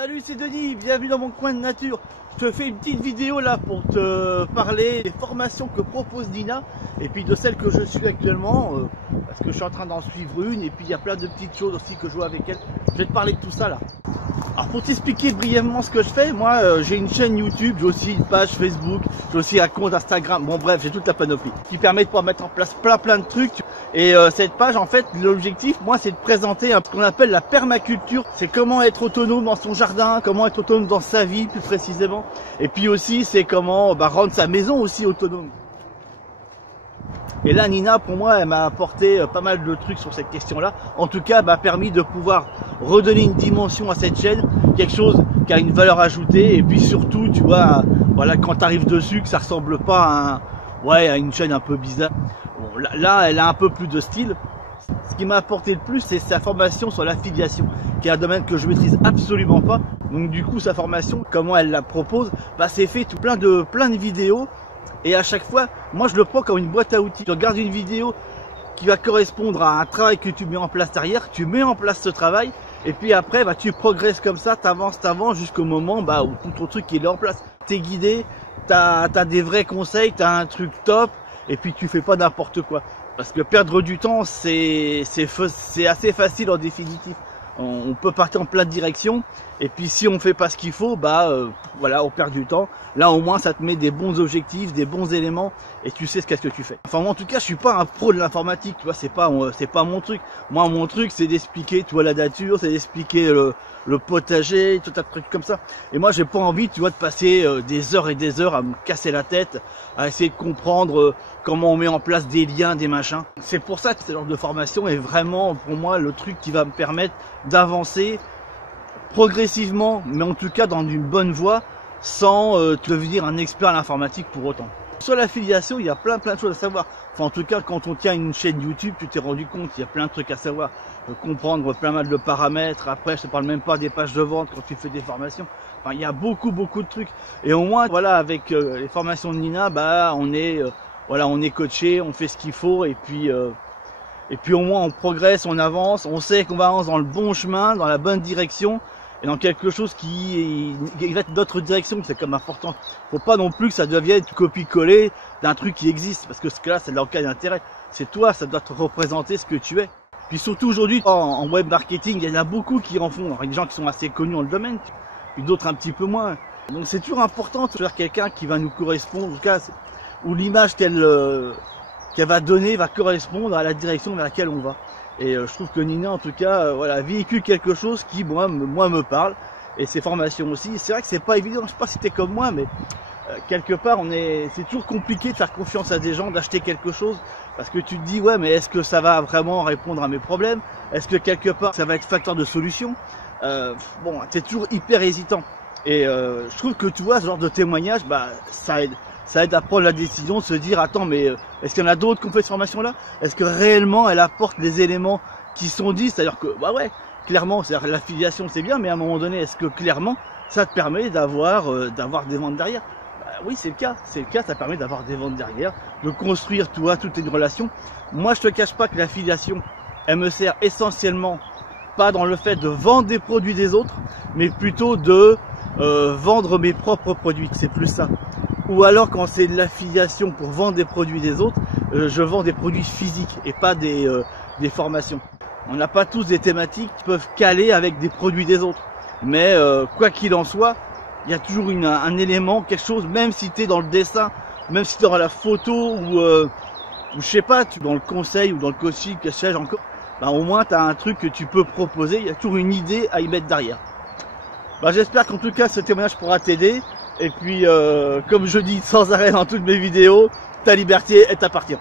Salut, c'est Denis, bienvenue dans mon coin de nature. Je te fais une petite vidéo là pour te parler des formations que propose Nina et puis de celles que je suis actuellement parce que je suis en train d'en suivre une et puis il y a plein de petites choses aussi que je vois avec elle. Je vais te parler de tout ça là. Alors pour t'expliquer brièvement ce que je fais, moi j'ai une chaîne YouTube, j'ai aussi une page Facebook, j'ai aussi un compte Instagram, bon bref j'ai toute la panoplie qui permet de pouvoir mettre en place plein de trucs. Et cette page en fait l'objectif moi c'est de présenter ce qu'on appelle la permaculture, c'est comment être autonome dans son jardin, comment être autonome dans sa vie plus précisément, et puis aussi c'est comment rendre sa maison aussi autonome. Et là Nina pour moi elle m'a apporté pas mal de trucs sur cette question là, en tout cas m'a permis de pouvoir redonner une dimension à cette chaîne, quelque chose qui a une valeur ajoutée et puis surtout tu vois voilà quand tu arrives dessus que ça ressemble pas à une chaîne un peu bizarre. Bon, là elle a un peu plus de style. Ce qui m'a apporté le plus c'est sa formation sur l'affiliation qui est un domaine que je maîtrise absolument pas, donc du coup sa formation comment elle la propose, c'est fait plein de vidéos. Et à chaque fois, moi je le prends comme une boîte à outils. Tu regardes une vidéo qui va correspondre à un travail que tu mets en place derrière, tu mets en place ce travail, et puis après tu progresses comme ça, t'avances jusqu'au moment où tout ton truc il est en place. T'es guidé, t'as des vrais conseils, t'as un truc top, et puis tu fais pas n'importe quoi. Parce que perdre du temps, c'est assez facile en définitive. On peut partir en plein de directions et puis si on fait pas ce qu'il faut, voilà, on perd du temps. Là au moins ça te met des bons objectifs, des bons éléments et tu sais qu'est-ce que tu fais. Enfin moi en tout cas je suis pas un pro de l'informatique, tu vois, c'est pas mon truc. Moi mon truc c'est d'expliquer, tu vois, la nature, c'est d'expliquer le potager, tout un truc comme ça. Et moi j'ai pas envie, tu vois, de passer des heures et des heures à me casser la tête, à essayer de comprendre comment on met en place des liens, des machins. C'est pour ça que ce genre de formation est vraiment pour moi le truc qui va me permettre d'avancer progressivement, mais en tout cas dans une bonne voie, sans devenir un expert à l'informatique pour autant. Sur l'affiliation, il y a plein de choses à savoir. Enfin, en tout cas, quand on tient une chaîne YouTube, tu t'es rendu compte, il y a plein de trucs à savoir, comprendre plein mal de paramètres. Après, je te parle même pas des pages de vente quand tu fais des formations. Enfin, il y a beaucoup de trucs. Et au moins, voilà, avec les formations de Nina, on est coaché, on fait ce qu'il faut, et puis au moins on progresse, on avance, on sait qu'on va avancer dans le bon chemin, dans la bonne direction. Et dans quelque chose qui va être d'autres directions, c'est comme important. Faut pas non plus que ça devienne copier-coller d'un truc qui existe, parce que ce cas-là, c'est de aucun intérêt. C'est toi, ça doit te représenter ce que tu es. Puis surtout aujourd'hui, en web marketing, il y en a beaucoup qui en font. Alors, il y a des gens qui sont assez connus dans le domaine, puis d'autres un petit peu moins. Donc c'est toujours important de faire quelqu'un qui va nous correspondre, en tout cas, où l'image qu'elle va donner va correspondre à la direction vers laquelle on va. Et je trouve que Nina en tout cas véhicule quelque chose qui moi me parle, et ses formations aussi. C'est vrai que c'est pas évident, je sais pas si t'es comme moi, mais quelque part c'est toujours compliqué de faire confiance à des gens, d'acheter quelque chose, parce que tu te dis ouais mais est-ce que ça va vraiment répondre à mes problèmes, est-ce que quelque part ça va être facteur de solution, c'est toujours hyper hésitant. Et je trouve que tu vois ce genre de témoignage, ça aide à prendre la décision de se dire attends mais est-ce qu'il y en a d'autres qui ont fait cette formation là, est-ce que réellement elle apporte les éléments qui sont dits, c'est-à-dire que clairement c'est-à-dire l'affiliation c'est bien, mais à un moment donné est-ce que clairement ça te permet d'avoir des ventes derrière? Oui c'est le cas, ça permet d'avoir des ventes derrière, de construire toute une relation. Moi je te cache pas que l'affiliation elle me sert essentiellement pas dans le fait de vendre des produits des autres, mais plutôt de vendre mes propres produits, c'est plus ça. Ou alors quand c'est de l'affiliation pour vendre des produits des autres, je vends des produits physiques et pas des formations. On n'a pas tous des thématiques qui peuvent caler avec des produits des autres. Mais quoi qu'il en soit, il y a toujours un élément, quelque chose, même si tu es dans le dessin, même si tu es dans la photo ou je sais pas, dans le conseil ou dans le coaching, que sais-je encore, au moins tu as un truc que tu peux proposer, il y a toujours une idée à y mettre derrière. J'espère qu'en tout cas ce témoignage pourra t'aider. Et puis, comme je dis sans arrêt dans toutes mes vidéos, ta liberté, elle t'appartient.